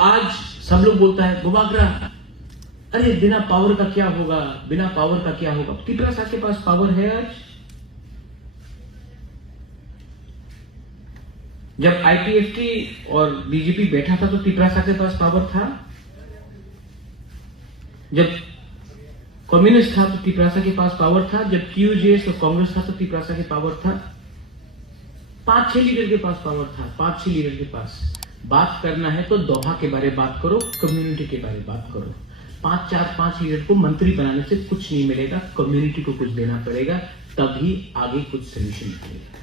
आज सब लोग बोलता है गोबाग्रा, अरे बिना पावर का क्या होगा, बिना पावर का क्या होगा। त्रिपुरा साहब के पास पावर है। आज जब आईपीएफटी और बीजेपी बैठा था तो त्रिपुरा साहब के पास पावर था। जब कम्युनिस्ट था तो त्रिपुरा साहब के पास पावर था। जब क्यूजेएस और कांग्रेस था तो त्रिपुरा साहब के पावर था। 5-6 लीडर के पास पावर था, 5-6 लीडर के पास। बात करना है तो दोहा के बारे में बात करो, कम्युनिटी के बारे में बात करो। 5 लीडर को मंत्री बनाने से कुछ नहीं मिलेगा, कम्युनिटी को कुछ देना पड़ेगा, तभी आगे कुछ सोल्यूशन मिलेगा।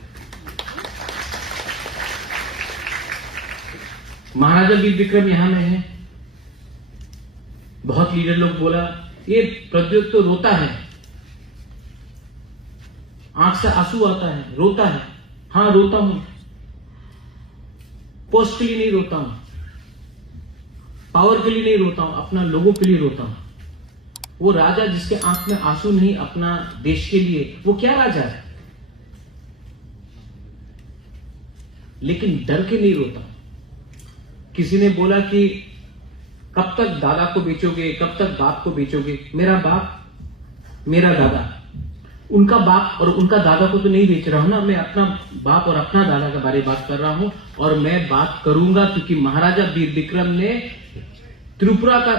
महाराजा वीर विक्रम यहां में है। बहुत लीडर लोग बोला ये प्रद्योत तो रोता है, आंख से आंसू आता है, रोता है। हां रोता हूं, पोस्ट के लिए नहीं रोता हूं, पावर के लिए नहीं रोता हूं, अपना लोगों के लिए रोता हूं। वो राजा जिसके आंख में आंसू नहीं अपना देश के लिए, वो क्या राजा है? लेकिन डर के नहीं रोता। किसी ने बोला कि कब तक दादा को बेचोगे, कब तक बाप को बेचोगे? मेरा बाप, मेरा दादा, उनका बाप और उनका दादा को तो नहीं बेच रहा हूं ना, मैं अपना बाप और अपना दादा के बारे में बात कर रहा हूं। और मैं बात करूंगा क्योंकि महाराजा वीर विक्रम ने त्रिपुरा का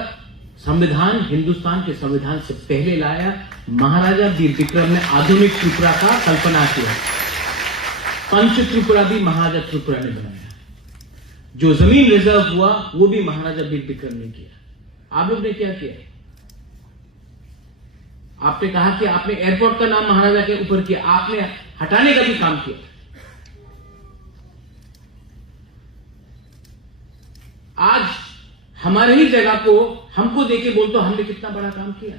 संविधान हिंदुस्तान के संविधान से पहले लाया। महाराजा वीर विक्रम ने आधुनिक त्रिपुरा का कल्पना किया। पंच त्रिपुरा भी महाराजा त्रिपुरा ने बनाया। जो जमीन रिजर्व हुआ वो भी महाराजा वीर विक्रम ने किया। आप लोग ने क्या किया? आपने कहा कि आपने एयरपोर्ट का नाम महाराजा के ऊपर किया, आपने हटाने का भी काम किया। आज हमारे ही जगह को हमको देके बोलते हो हमने कितना बड़ा काम किया।